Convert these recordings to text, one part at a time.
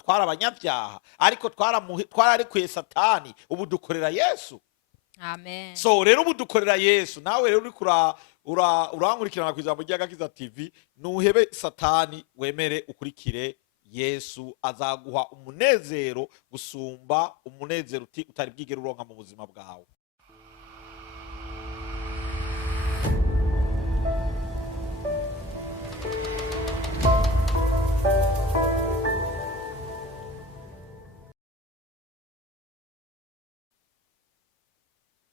twari abanyabyaha ariko twararekuye satani, ubu dukorera Yesu. Amen. So rero ubu dukorera Yesu. Nawe rero uriko urankurikirana ku ijambo ry'agakiza TV, nuhebe satani wemere ukurikire Yesu, azaguha umunezero gusumba umunezero utari bwigere uronka mu buzima bwawe.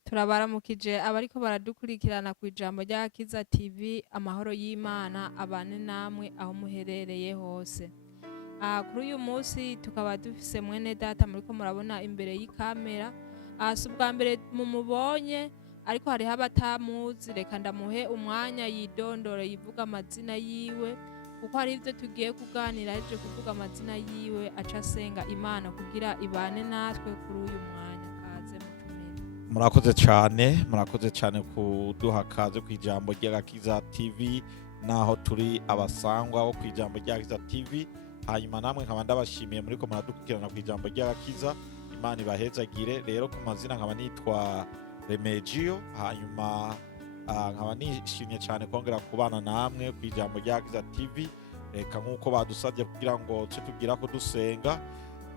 Turabaramukije abariko baradukurikirana ku ijambo ry'agakiza TV. Amahoro y'Imana abane namwe aho muherereye hose. Kuri uyu munsi tukaba dufise mwene data muriko murabona imbere y'ikamera. Si ubwa mbere mumubonye, ariko hariho abatamuzi. Reka ndamuhe umwanya yidondore, yivuga amazina yiwe, kuko hari ivyo tugiye kuganira. Aje kuvuga amazina yiwe aca asenga Imana kugira ibane natwe kuri uyu mwanya. Kaze mutumire. Murakoze cyane kuduha kaze ku ijambo ry'agakiza TV, naho turi abasangwa bo ku ijambo ry'agakiza TV. Hanyuma namwe nkaba ndabashimiye muriko muradukurikirana ku ijambo ry'agakiza. Imana ibahezagire. Rero ku mazina nkaba nitwa Remejio, hanyuma nkaba nishimye cyane kongera kubana namwe ku ijambo ry'agakiza TV. Reka nk'uko badusabye kugira ngo tujye tugira ko dusenga.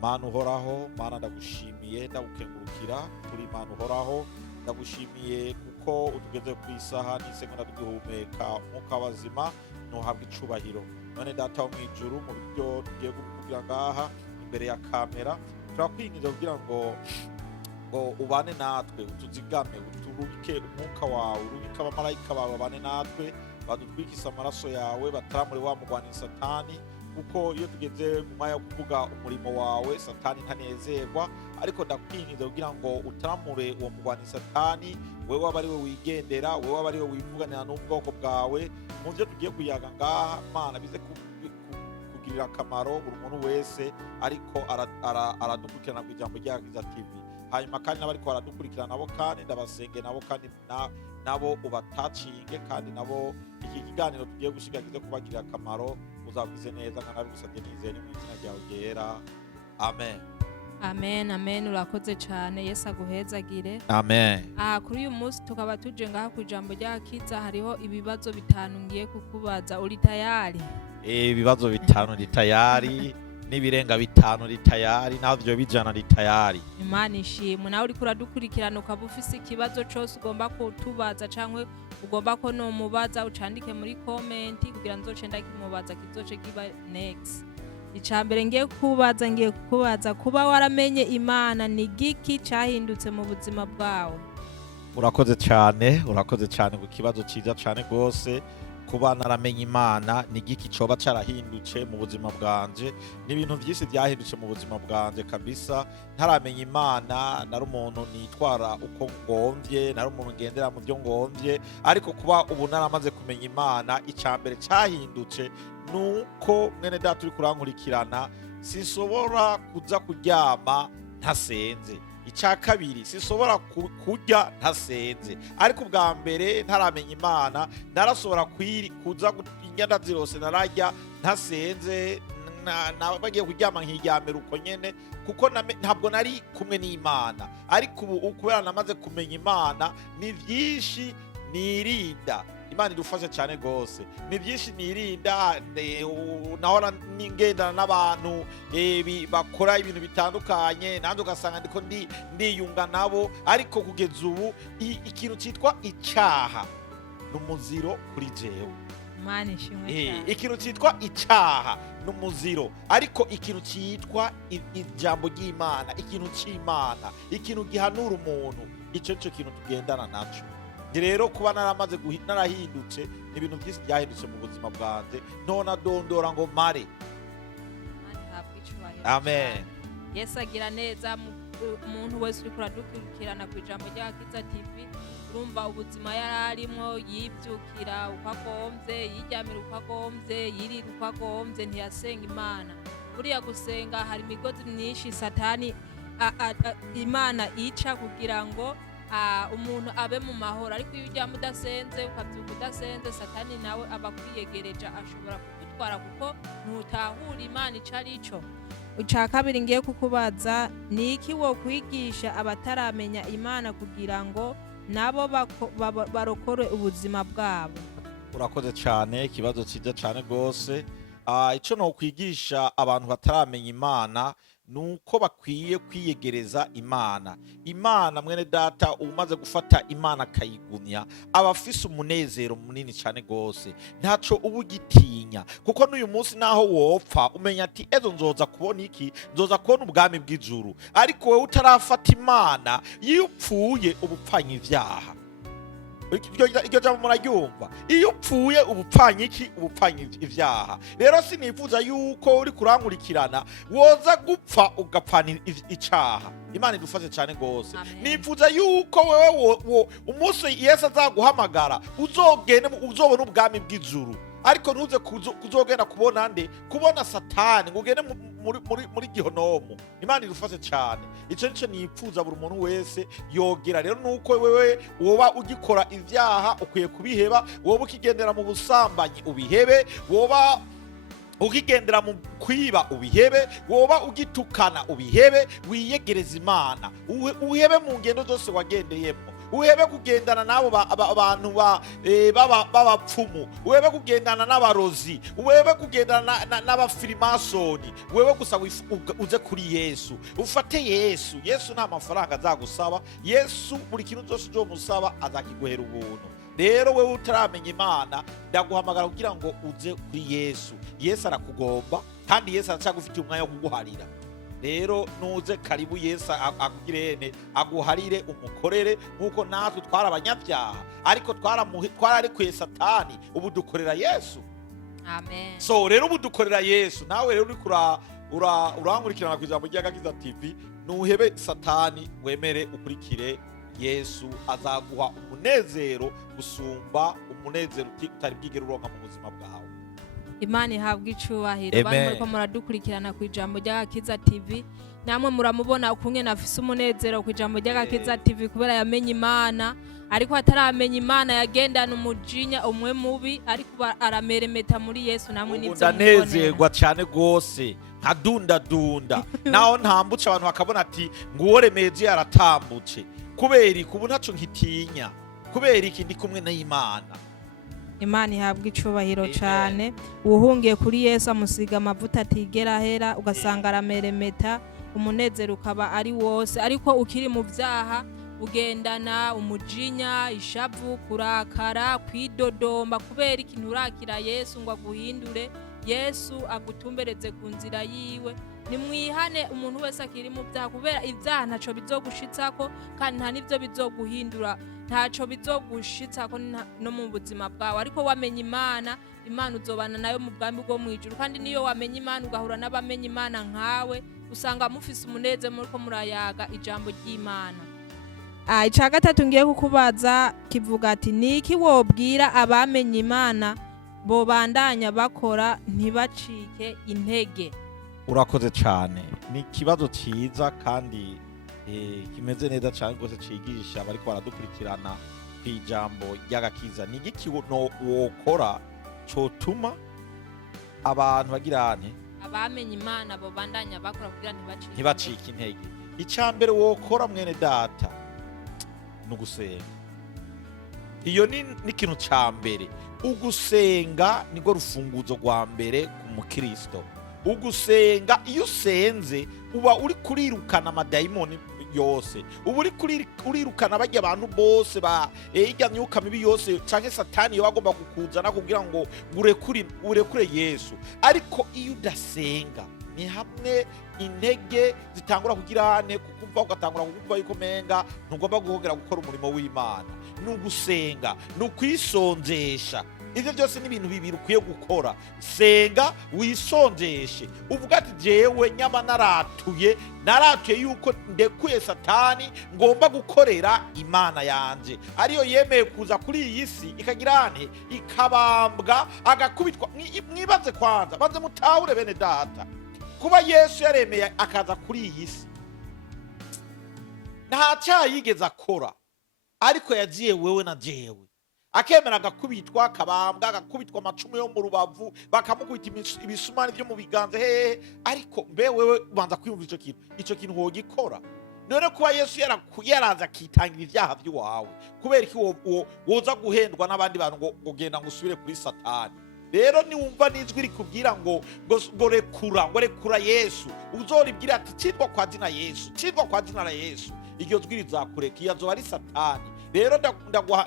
Mana uhoraho, Mana ndagushimiye, ndagukengurukira kuri Mana uhoraho. Ndagushimiye kuko utugeze ku isaha n'isegonda tugihumeka umwuka w'abazima, ntuhabwe icubahiro. None data wo mw'ijuru, mu buryo tugiye kuvugira ngaha imbere ya kamera, turakwinginze kugira ngo ubane natwe, utuzigame, uturubike umwuka wawe, urubike abamarayika bawe babane natwe, badutwikise amaraso yawe, bataramure wa mugwanyi satani, kuko iyo tugeze mu mwanya wo kuvuga umurimo wawe satani ntanezerwa. Ariko ndakwinginze kugira ngo utaramure uwo mugwanyi satani, wewe aba ari we wigendera, wewe aba ari we wivuganira n'ubwoko bwawe. Mu byo tugiye kuyaga ngaha Mana bize kugirira akamaro buri muntu wese ariko aradukurikirana ku ijambo ry'agakiza TV. Hanyuma kandi n'abariko baradukurikirana nabo kandi ndabasenge nabo kandi nabo ubatacinge, kandi nabo iki kiganiro tugiye gushigagize kubagirira akamaro. Uzavuze neza nkanabigusabye nizeye mu izina ryawe ryera. Amen. Amen, amen. Urakoze cyane. Yesu aguhezagire. Amen. Kuri uyu munsi tukaba tuje ngaha ku ijambo ry'agakiza. Hariho ibibazo bitanu ngiye kukubaza. Uri tayari? Ibibazo bitanu ndi tayari, n'ibirenga bitanu ndi tayari, navyo bijana ndi tayari. Imana ishimwe. Nawe uriko uradukurikirana ukaba ufise ikibazo cyose ugomba kutubaza canke ugomba ko nomubaza, ucandike muri comment kugira nzoce ndakimubaza kizoce kiba next. Icambere ngiye kukubaza kuba waramenye Imana ni giki cyahindutse mu buzima bwawe? Urakoze cyane ku kibazo cyiza cyane rwose. Kuba naramenye Imana ni giki coba carahindutse mu buzima bwanje? N'ibintu byinshi byahindutse mu buzima bwanje kabisa. Ntaramenya Imana nari umuntu nitwara uko ngomvye, nari umuntu ngendera mu byo ngomvye, ariko kuba ubu naramaze kumenya Imana, icambere cyahindutse nuko mwene data uri kurankurikirana, sinshobora kuza kuryama ntasenze. Icya kabiri, sinshobora kurya ntasenze. Ariko ubwa mbere ntaramenya Imana narashobora kuza ingenda zirose narajya ntasenze, bagiye kuryama nkiryamira uko nyene, kuko ntabwo nari kumwe n'Imana. Ariko ubu kubera namaze kumenya Imana, ni byinshi nirinda. Imana idufashe cyane rwose. Ni byinshi nirinda, nahora ningendana n'abantu bakora ibintu bitandukanye, nanjye ugasanga ndiko ndiyunga nabo. Ariko kugeza ubu ikintu cyitwa icyaha n'umuziro kuri jewe. Imana ishimwe cyane. Ikintu cyitwa icyaha n'umuziro, ariko ikintu cyitwa ijambo ry'Imana, ikintu cy'Imana, ikintu gihanura umuntu, icyo cyo kintu tugendana naco. Rero kuba naramaze narahindutse, ni ibintu byinshi byahindutse mu buzima bwanjye, none dondora ngo mare. Amen. Yesu agira neza. Umuntu wese uri kuradukurikirana ku ijambo ry'agakiza TV, urumva ubuzima yararimo, yibyukira uko agomvye, yiryamira uko agomvye, yirira uko agomvye, ntiyasenga Imana. Buriya gusenga hari imigozi myinshi satani Imana ica kugira ngo umuntu abe mu mahoro. Ariko iyo uryama udasenze ukabyuka udasenze, satani nawe aba kwiyegereje, ashobora kugutwara kuko ntutahura Imana ico arico. icya kabiri ngiye kukubaza ni iki wo kwigisha abataramenya imana kugira ngo nabo barokore ubuzima bwabo? urakoze cyane, ikibazo cyiza cyane rwose. Icyo no kwigisha abantu bataramenya imana ni uko bakwiye kwiyegereza imana. Imana mwene data, umaze gufata imana akayigumya aba afise umunezero munini cyane rwose, ntaco uba ugitinya, kuko n'uyu munsi naho wopfa umenya ati ejo nzoza kubona iki, nzoza kubona ubwami bw'ijuru. Ariko wewe utarafata imana, iyo upfuye uba upfanye ivyaha. Iryo jambo muraryumva, iyo upfuye uba upfanye iki? Uba upfanye ivyaha. Rero sinifuza yuko uri kurankurikirana woza gupfa ugapfana icaha. Imana idufashe cyane rwose. Nifuza yuko wewe umunsi Yesu azaguhamagara uzobona ubwami bw'ijuru, ariko ntuze kuzogenda kubona kubona Satani ngo ugende muri gihonomu. Imana idufashe cyane. Ico nico nifuza buri muntu wese yogira. Rero nuko wewe woba ugikora ivyaha ukwiye kubiheba, woba ukigendera mu busambanyi ubihebe, woba ukigendera mu kwiba ubihebe, woba ugitukana ubihebe, wiyegereza Imana, uhebe mu ngendo zose wagendeyemo, uhebe kugendana nabo abantu b'abapfumu, uhebe kugendana n'abarozi, uhebe kugendana n'abafirimasoni. Wewe gusa uze kuri Yesu, ufate Yesu. Yesu nta mafaranga azagusaba, Yesu buri kintu cyose uzomusaba azakiguhera ubuntu. Rero wewe utaramenya Imana, ndaguhamagara kugira ngo uze kuri Yesu. Yesu arakugomba kandi Yesu aracagufitiye umwanya wo kuguharira. Rero nuze karibu Yesu akugirene, aguharire, umukorere, nkuko natwe twari abanyabyaha ariko twararekuye Satani, ubu dukorera Yesu. Amen. So rero ubu dukorera Yesu. Nawe rero uri urankurikirana ku ijambo ry'Agakiza TV, nuhebe Satani, wemere ukurikire Yesu. Azaguha umunezero gusumba umunezero utari bwigere uronka mu buzima bwawe. Imana ihabwa icubahiro. Bari muriko muradukurikirana ku ijambo ry'Agakiza TV, namwe muramubona ukungene afise umunezero ku ijambo ry'Agakiza TV kubera yamenye Imana. Ariko ataramenya Imana yagendana umujinya umwe mubi, ariko arameremeta muri Yesu. Namwe nivyo ndanezerwa cyane rwose, nkadundadunda naho ntambutse abantu bakabona ati nguwo remeje yaratambutse. Kubera ubu ntaco nkitinya, kubera iki ndi kumwe n'Imana. Imana ihabwa icubahiro cyane. Uhungiye kuri Yesu amusiga amavuta atigera ahera, ugasanga arameremeta, umunezero ukaba ari wose. Ariko ukiri mu vyaha ugendana umujinya, ishavu, kurakara, kwidodomba kubera ikintu urakira Yesu ngo aguhindure, Yesu agutumbereze ku nzira yiwe. Nimwihane umuntu wese akiri mu vyaha, kubera ivyaha ntaco bizogushitsako kandi nta nivyo bizoguhindura, ntaco bizogushitsako no mu buzima bwawe. Ariko wamenye Imana, Imana uzobana nayo mu bwami bwo mwijuru. Kandi niyo wamenye Imana ugahura n'abamenye Imana nkawe, usanga mufise umunezero muriko murayaga ijambo ry'Imana. Ica gatatu ngiye kukubaza kivuga ati niki wobwira abamenye Imana bo bandanya bakora ntibacike intege? Urakoze cyane. Ni ikibazo cyiza kandi kimeze neza cyane rwose, cigisha abariko baradukurikirana ku ijambo ry'Agakiza. Ni igiki wokora cotuma abantu bagirane abamenye Imana bo bandanya bakora kugira ntibacike intege? Icambere wokora mwene data nugusenga. Iyo ni ikintu cambere. Ugusenga niko rufunguzo rwa mbere ku mukristo. Ugusenga, iyo usenze uba uri kurirukana amadayimoni yose, uba uri kurirukana bajya abantu bose ijya myuka mibi yose canke Satani yo agomba kukuzana kugira ngo urekure Yesu. Ariko iyo udasenga ni hamwe intege zitangura kugirane kukumva, ugatangura kukumva yuko menga ntugomba guhogera gukora umurimo w'Imana. Nugusenga, nukwisonzesha. Ivyo byose ni ibintu bibiri ukwiye gukora. Senga, wisonzeshe, uvuga ati jewe nyama naratuye yuko ndekuye Satani, ngomba gukorera Imana yanje ariyo yemeye kuza kuri iyi si ikagirane, ikabambwa, agakubitwa. Mwibaze kwanza, banze mutahure bene data, kuba Yesu yaremeye akaza kuri iyi si, nta cyaha yigeze akora, ariko yagiye wewe na jewe akemera agakubitwa, akabambwa, agakubitwa amacumu yo mu rubavu, bakamukubita ibisumari byo mu biganza hehe. Ariko mbe wewe ubanza kwiyumva icyo kintu wogikora? None kuba Yesu yaraza akitangira ibyaha by'iwawe, kubera iki woza guhendwa n'abandi bantu ngo genda ngo usubire kuri Satani? Rero niwumva n'ijwi rikubwira ngo rekura Yesu, uzoribwira ati cyitwa kwa zina Yesu, cyitwa kwa zina la Yesu, iryo jwi rizakureka, iyo azoba ari Satani. Rero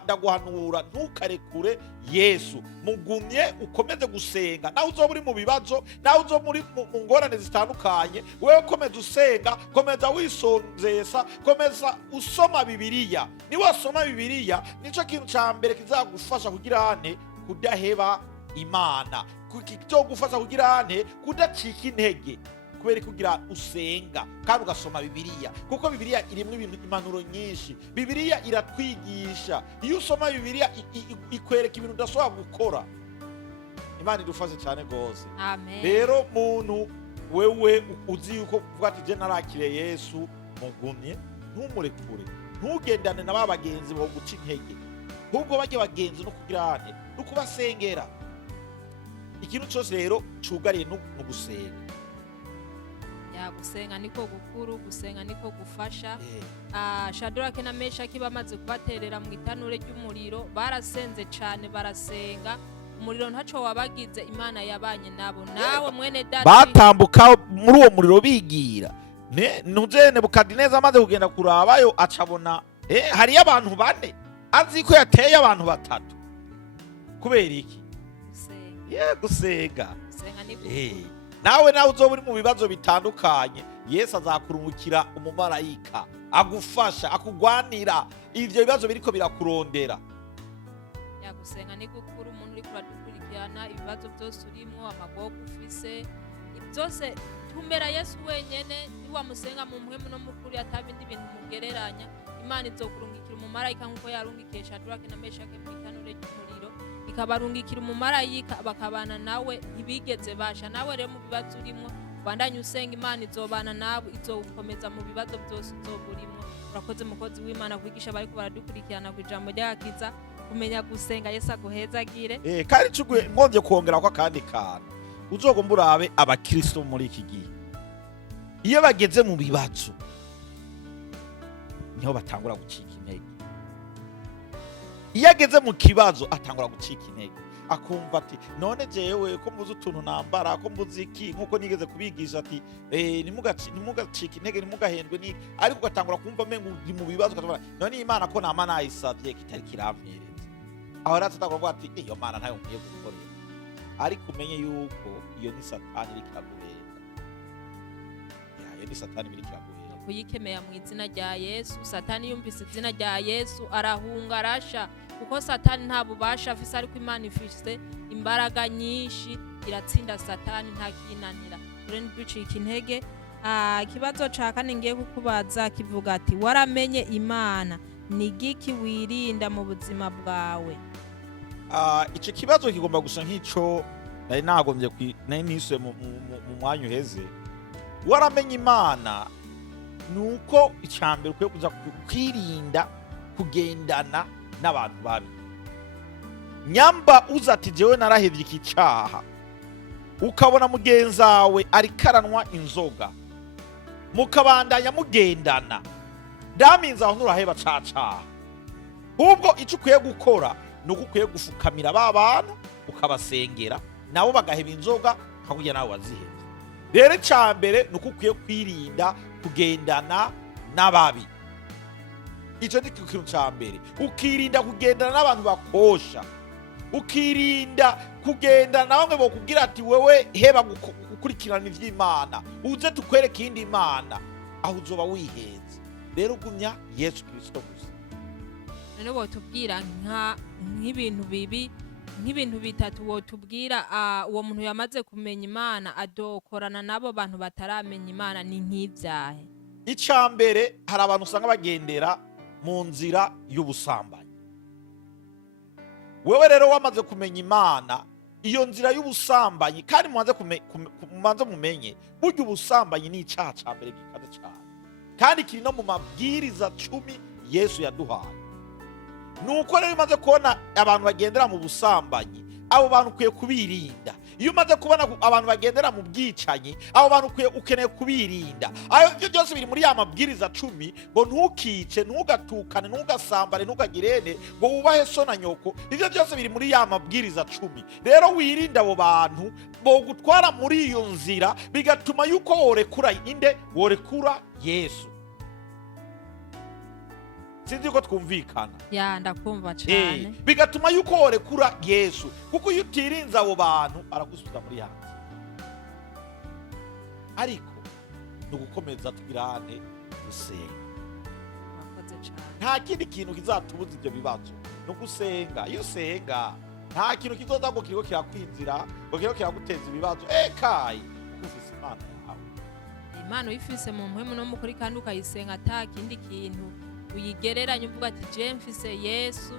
ndaguhanura ntukarekure Yesu, mugumye ukomeze gusenga. Nawe uzoba uri mu bibazo, nawe uzoba uri mu ngorane zitandukanye, wewe komeza usenga, komeza wisonzesa, komeza usoma Bibiliya. Niwasoma Bibiliya, nico kintu ca mbere kizagufasha kugira ane kudaheba Imana, kizogufasha kugira ane kudacika intege, kubera kugira usenga kandi ugasoma Bibiliya, kuko Bibiliya irimo ibintu impanuro nyinshi. Bibiliya iratwigisha, iyo usoma Bibiliya ikwereka ibintu udashobora gukora. Imana idufashe cyane gose. Amen. Rero muntu wewe uzi yuko uvuga ati je narakire Yesu, mugumye, ntumurekure, ntugendane na babagenzi bo guca intege, ahubwo bajye bagenzi no kugira ane no kubasengera. Ikintu cyose rero cugariye no gusenga. Gusenga niko gukuru, gusenga niko gufasha. Shadraka na Meshaki bamaze kubaterera mu itanure ry'umuriro, barasenze cyane, barasenga, umuriro ntaco wabagize, Imana yabanye nabo. Nawe mwene data batambuka muri uwo muriro bigira ntuje Nebukadineza amaze kugenda kurabayo, acabona hariyo abantu bane, azi ko yateye abantu batatu. Kubera iki? Gusenga. Gusenga ni gukuru. Nawe uzoba uri mu bibazo bitandukanye, Yesu azakurungukira umumarayika agufasha, akugwanira ivyo bibazo biriko birakurondera. Gusenga ni gukuru. Umuntu uri kuradukurikirana ibibazo byose urimo, amagogo ufise, byose tumbera Yesu wenyene. Niwamusenga mu muhemu no mukuri, atabindi bintu mugereranya, Imana izokurungikira umumarayika nkuko yarungikiye Shadraka na Meshaki mu itanure ry'umuriro, ikabarungikira umumarayika bakabana nawe, ntibigeze basha. Nawe rero mu bibazo urimo, bandanye usenga, Imana izobana nawe, izokomeza mu bibazo byose uzoburimo. Urakoze mukozi w'Imana kwigisha bari baradukurikirana ku ijambo ry'agakiza, kumenya gusenga. Yesu aguhezagire. Kandi cugwe ngonje kuongera kwa kandi kantu, uzogomba urabe abakristo muri iki gihe, iyo bageze mu bibazo niho batangura gucika intege. Iyo ageze mu kibazo atangura gucika intege, akumva ati none jewe ko mbuze utuntu nambara, ko mbuze iki, nkuko nigeze kubigisha ati nimugacika intege, nimugahendwe ni, ariko ugatangura kumva mengo uri mu bibazo, ugatangura none Imana ko nama nayisavye kitari kirampereza. Aho ratangura kuvuga ati iyo Mana ntayo ngiye gukorera. Ariko umenye yuko iyo ni Satani iri kiraguhenda. Iyo ni Satani iri kiraguhenda. Kuyikemera mu izina rya Yesu. Satani yumvise izina rya Yesu arahunga, arasha, kuko Satani nta bubasha afise, ariko Imana ifise imbaraga nyinshi, iratsinda Satani nta kinanira. Rero ntiducike intege. Ikibazo ca kane ngiye kukubaza kivuga ati waramenye Imana, ni giki wirinda mu buzima bwawe? Ico kibazo kigomba gusa nk'ico nari nagombye niswe mu mwanya uheze. Waramenye Imana nuko icambere ukwiye kuza kwirinda kugendana n'abantu babi. Nyamba uza ati jewe narahevye iki cyaha, ukabona mugenzawe ari karanwa inzoga, mukabandanya mugendana, daminza aho nuraheba caca. Ubwo ico ukwiye gukora nuko ukwiye gufukamira ba bantu ukabasengera, nabo bagaheba inzoga kakugira nawe wazihebye. Rero icambere nuko ukwiye kwirinda kugendana n'ababi. Ico ni ikintu cambere. Ukirinda kugendana n'abantu bakosha, ukirinda kugendana bamwe bokubwira ati wewe heba gukurikirana ivy'Imana, uze tukwereke indi Imana, aho uzoba wihenze. Rero ugumya Yesu Kristo gusa. None wotubwira nk'ibintu bibi, nk'ibintu bitatu wotubwira uwo muntu yamaze kumenya Imana adokorana nabo bantu bataramenya Imana ni nk'ivyahe? Icambere, hari abantu usanga bagendera mu nzira y'ubusambanyi. Wewe rero wamaze kumenya Imana, iyo nzira y'ubusambanyi, kandi mumanze mumenye burya ubusambanyi ni icyaha cambere gikaze cyane, kandi kiri no mu mabwiriza 10 Yesu yaduhaye. nuko rero umaze kubona abantu bagendera mu busambanyi, abo bantu ukwiye kubirinda. Iyo umaze kubona abantu bagendera mu bwicanyi, abo bantu ukeneye kubirinda. Ayo byo byose biri muri ya mabwiriza 10 ngo ntukice, ntugatukane, ntugasambane, ntugagirene, ngo wubahe so na nyoko. Ibyo byose biri muri ya mabwiriza 10. Rero wirinde abo bantu bo gutwara muri iyo nzira, bigatuma yuko worekura worekura Yesu. Sinzi ko twumvikana. Ya ndakumva cyane. Bigatuma yuko worekura Yesu, kuko iyo utirinze abo bantu aragusubiza muri hanze. Ariko nugukomeza tugirane gusenga. Nta kindi kintu kizatubuza ibyo bibazo no gusenga. Iyo usenga nta kintu kizoza ngo kiriko kirakwinzira, ngo kiriko kiraguteza ibibazo. Kai ufise Imana yawe. Imana uyifise mu mpwemu no mukuri kandi ukayisenga, ata kindi kintu uyigereranya uvuga ati je mfise Yesu,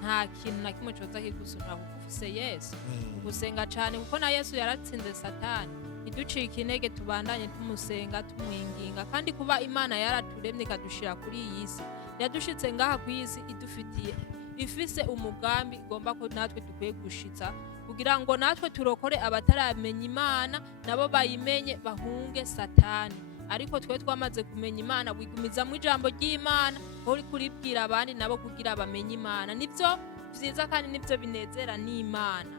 nta kintu na kimwe coza kigusunira kuko ufise Yesu. Gusenga cyane kuko na Yesu yaratsinze Satani. Iducika intege tubandanye tumusenga, tumwinginga, kandi kuba Imana yaraturemye ikadushira kuri iyi si, yadushitse ngaha ku isi idufitiye ifise umugambi igomba ko natwe dukwiye gushitsa, kugira ngo natwe turokore abataramenya Imana nabo bayimenye bahunge Satani. Ariko twe twamaze kumenya Imana, wigumiza mu ijambo ry'Imana, uri kuribwira abandi nabo kugira bamenye Imana. Nivyo vyiza kandi nivyo binezera n'Imana.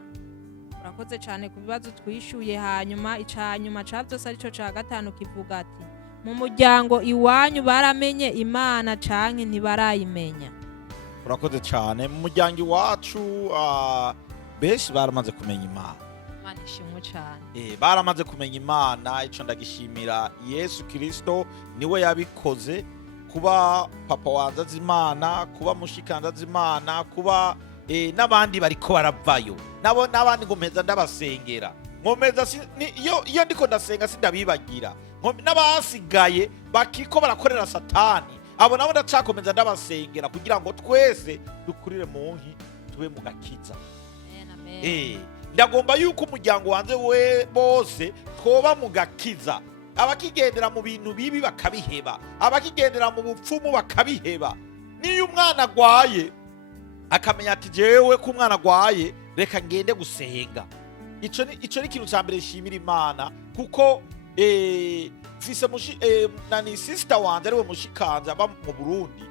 Urakoze cyane ku bibazo twishuye. Hanyuma icanyuma ca byose arico ca 5 kivuga ati mu muryango iwanyu baramenye Imana canke ntibarayimenya? Urakoze cyane. Mu muryango iwacu benshi baramaze kumenya Imana. Imana ishimwe cyane. Baramaze kumenya Imana. Ico ndagishimira Yesu Kristo, niwe yabikoze. Kuba papa wanze azi Imana, kuba mushikanda azi Imana, kuba n'abandi bariko baravayo nabo n'abandi ngomeza ndabasengera, ngomeza iyo ndiko ndasenga sindabibagira, n'abasigaye bakiko barakorera Satani, abo nabo ndacakomeza ndabasengera kugira ngo twese dukurire mu nki tube mu gakiza. Ndagomba yuko umuryango wanze we bose twoba mu gakiza, abakigendera mu bintu bibi bakabiheba, abakigendera mu bupfumu bakabiheba. Niyo umwana agwaye akamenya ati jewe ko umwana agwaye reka ngende gusenga, ico ni ikintu cya mbere nshimira Imana, kuko fise nani sister wanje ariwe mushikanza aba mu Burundi,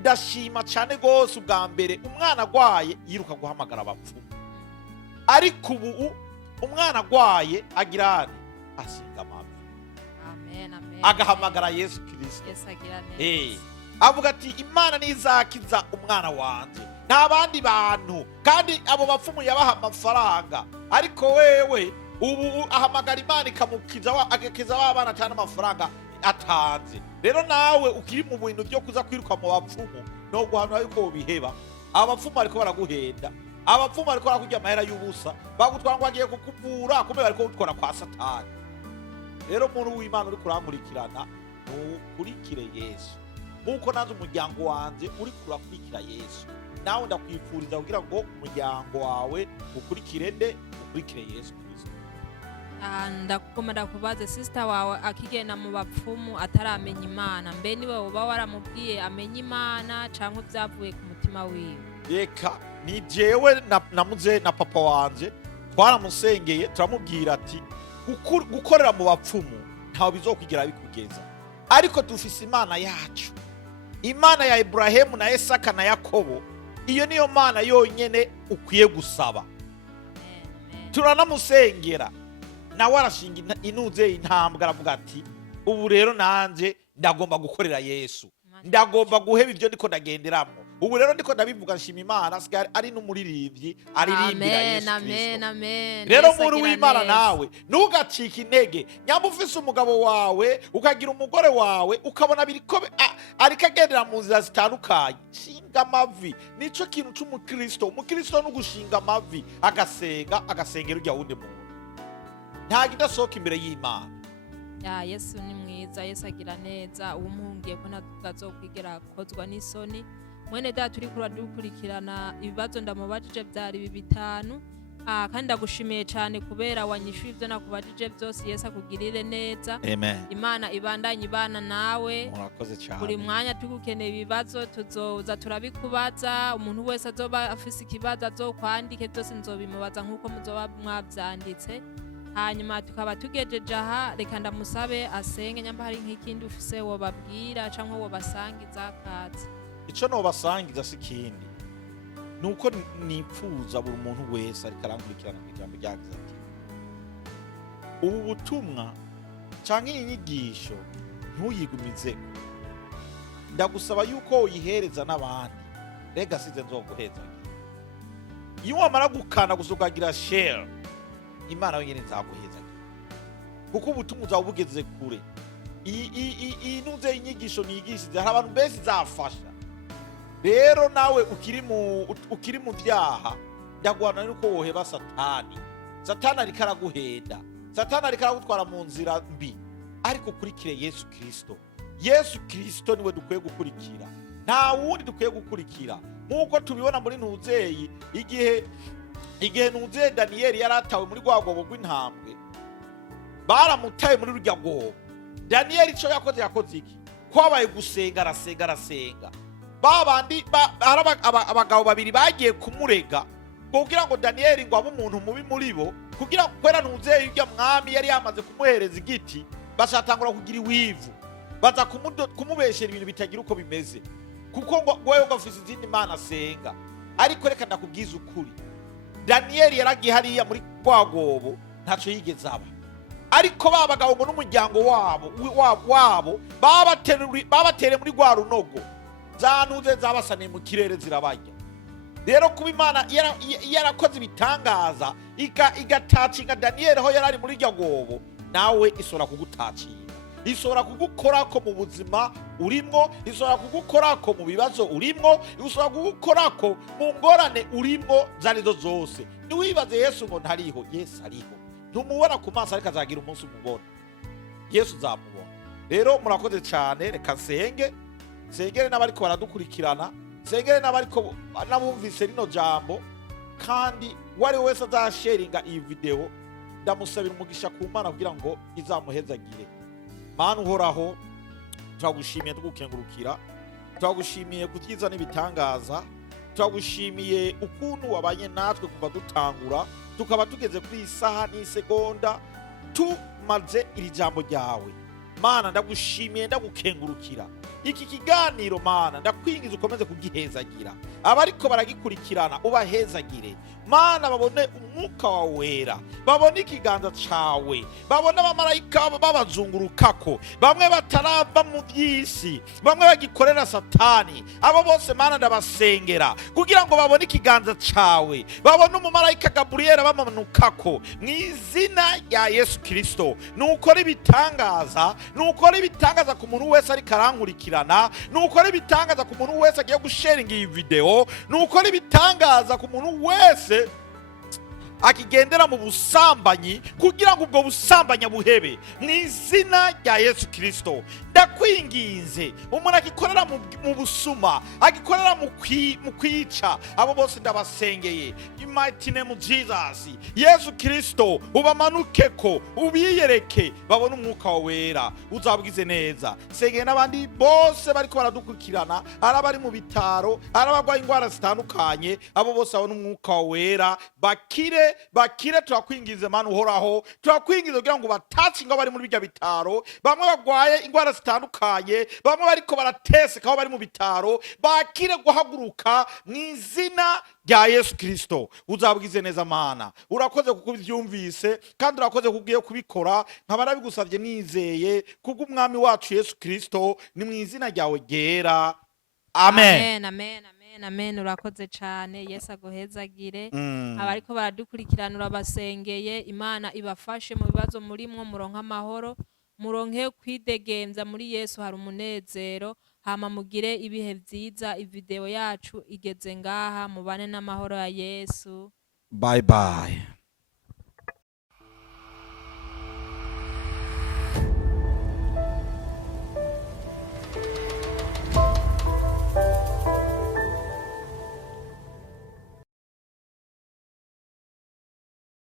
ndashima cyane gose ubwa mbere umwana agwaye yiruka guhamagara abapfumu. Ariko ubu umwana agwaye agira asinga amavi. Amen, amen. Agahamagara Yesu Kristo. Yesu agira neza. Avuga ati Imana nizakiza umwana wanje, nta bandi bantu, kandi abo bapfumu yabaha amafaranga, ariko wewe ubu ahamagara Imana ikamukiza, agakiza abana cyane amafaranga atanze. Rero nawe ukiri mu bintu byo kuza kwiruka mu bapfumu no guhanura yuko biheba. Abapfumu ariko baraguhenda, abapfumu ariko barakujya amahera y'ubusa, bagutwara ngo agiye kukuvura, kumbe bariko gutwara kwa Satani. Rero umuntu w'Imana uri kurankurikirana, ukurikire Yesu, nkuko nanze umuryango wanjye uri kurakurikira Yesu. Nawe ndakwifuriza kugira ngo umuryango wawe ukurikire Yesu Kristo. Ndakukomera kubaze sister wawe akigenda mu bapfumu ataramenya Imana, mbe niwe uba waramubwiye amenye Imana cyangwa byavuye ku mutima wiwe? Reka ni jewe namuze na papa wanje twaramusengeye, turamubwira ati gukorera mu bapfumu ntaho bizokwigira bikugeza, ariko dufise Imana yacu, Imana ya Ibrahimu na Isaka na Yakobo. Iyo niyo Mana yonyene ukwiye gusaba. Turanamusengera nawe arashinga inuze intambwe, aravuga ati ubu rero nanje ndagomba gukorera Yesu, ndagomba guheba ibyo ndiko ndagenderamo. Ubu rero ndiko ndabivuga nshima Imana, ari n'umuririmbyi aririmbira Yesu Kristo. Rero muri w'Imana nawe ntugacike intege, nyamba ufise umugabo wawe ukagira umugore wawe ukabona biriko ariko agendera mu nzira zitandukanye, shinga amavi. Nico kintu c'umukristo. Umukristo no gushinga amavi, agasengera ujya wundi muntu, nta kidasohoka imbere y'Imana. Yesu ni mwiza, Yesu agira neza, umuhungiye ko ntazokwigera kozwa n'isoni. Mwene data turi kuradukurikirana ibibazo ndamubajije byari 5. kandi ndagushimiye cyane kubera wanyishuye ibyo nakubajije byose. Yesu akugirire neza. Amen. Imana ibandanye ibana nawe. Murakoze cyane. Buri mwanya tugukeneye ibibazo tuzoza turabikubaza. Umuntu wese azoba afise ikibazo azokwandike, byose nzobimubaza nk'uko muzoba mwabyanditse. Hanyuma tukaba tugejeje aha, reka ndamusabe asenge nyamba hari nk'ikindi ufise wobabwira cyangwa wobasangiza kazi. Ico no basangiza sikindi nuko nipfuza buri muntu wese ariko arankurikirana ku ijambo ryagize ati ubu butumwa canke inyigisho ntuyigumize, ndagusaba yuko uyihereza n'abandi, rega size nzoguheza. Iyo wamara gukana gusa ukagira share, Imana yonyene nzaguheza, kuko ubutumwa uzaba bugeze kure. Inuze inyigisho nigishije hari abantu benshi zafasha. Rero nawe ukiri mu vyaha, ndaguhana nuko woheba Satani. Satani ariko araguhenda, Satani ariko aragutwara mu nzira mbi, ariko kurikire Yesu Kristo. Yesu Kristo niwe dukwiye gukurikira, nta wundi dukwiye gukurikira. Nkuko tubibona muri Ntuzeyi, igihe Ntuzeyi Daniyeli yaratawe muri rwa rwobo rw'intambwe, baramutaye muri rurya rwobo. Daniyeli ico yakoze iki? Kwabaye gusenga, arasenga. Babandi abagabo babiri bagiye kumurega kugira ngo Daniyeli ngo abe umuntu mubi muri bo, kugira ngo kwera Ntuzeyi urya mwami yari yamaze kumuhereza igiti, bashatangura kugira iwivu, baza kumubeshera ibintu bitagira uko bimeze, kuko ngo wewe ugafise izindi mana asenga. Ariko reka ndakubwiza ukuri, Daniyeli yaragiye hariya muri rwa rwobo ntaco yigeze aba. Ariko babagabo ngo n'umuryango wabo babatere muri rwa runogo, zanuze zabasaniye mu kirere zirabarya. Rero kuba Imana yarakoze ibitangaza igatacinga Daniyeli aho yarari muri rya rwobo, nawe isora kugutacinga, isora kugukorako mu buzima urimwo, isora kugukorako mu bibazo urimwo, isora kugukorako mu ngorane urimwo zarizo zose. Ntiwibaze Yesu ngo ntariho, Yesu ariho. Ntumubona ku maso ariko azagira umunsi umubona, Yesu uzamubona. Rero murakoze cyane, reka sengere n'abariko baradukurikirana, sengere n'abariko nabumvise rino jambo, kandi wari wese azasharinga iyi video, ndamusabira umugisha ku Mana kugira ngo izamuhezagire. Mana uhoraho, turagushimiye tugukengurukira, turagushimiye kutyiza n'ibitangaza, turagushimiye ukuntu wabanye natwe kuva dutangura tukaba tugeze kuri isaha n'isegonda tumaze iri jambo ryawe. Mana ndagushimiye, ndagukengurukira iki kiganiro. Mana ndakwingiza ukomeze kugihezagira, abariko baragikurikirana ubahezagire. Mana babone umwuka wawe wera, babone ikiganza cawe, babone abamarayika babazungurukako, bamwe batarava mu by'isi, bamwe bagikorera Satani. Abo bose Mana ndabasengera kugira ngo babone ikiganza cawe, babone umumarayika Gaburiyeli bamanukako mu izina rya Yesu Kristo. Nukora ibitangaza ku muntu wese ariko arankurikirana, nukora ibitangaza ku muntu wese agiye gusharinga iyi video, nukora ibitangaza ku muntu wese akigendera mu busambanyi kugira ngo ubwo busambanyi buhebe mu izina rya Yesu Kristo. Ndakwinginze umuntu agikorera mu busuma, agikorera mu kwica, abo bose ndabasengeye in mighty name of Jesus. Yesu Kristo ubamanukeko, ubiyereke, babone umwuka wawe wera, uzabwize neza. Sengeye n'abandi bose bariko baradukurikirana, arabari mu bitaro, arabagwa ingwara zitandukanye, abo bose babone umwuka wawe wera, bakire. Turakwingize Mana uhoraho, turakwingize kugira ngo batacinga bari muri bya bitaro, bamwe bagwaye ingwara zitandukanye, bamwe bariko barateseka aho bari mu bitaro, bakire guhaguruka mu izina rya Yesu Kristo. Uzabwize neza Mana, urakoze kuko ubyumvise, kandi urakoze kugiye kubikora. Nkaba nabigusavye nizeye kubw'umwami wacu Yesu Kristo, ni mu izina ryawe ryera. Amen. Amen. Urakoze cyane, Yesu aguhezagire. Abariko baradukurikirana urabasengeye, Imana ibafashe mu bibazo murimwo, muronke amahoro, muronke kwidegemza muri Yesu hari umunezero. Hama mugire ibihe vyiza. Ivideo yacu igeze ngaha, mubane n'amahoro ya Yesu. Bye bye.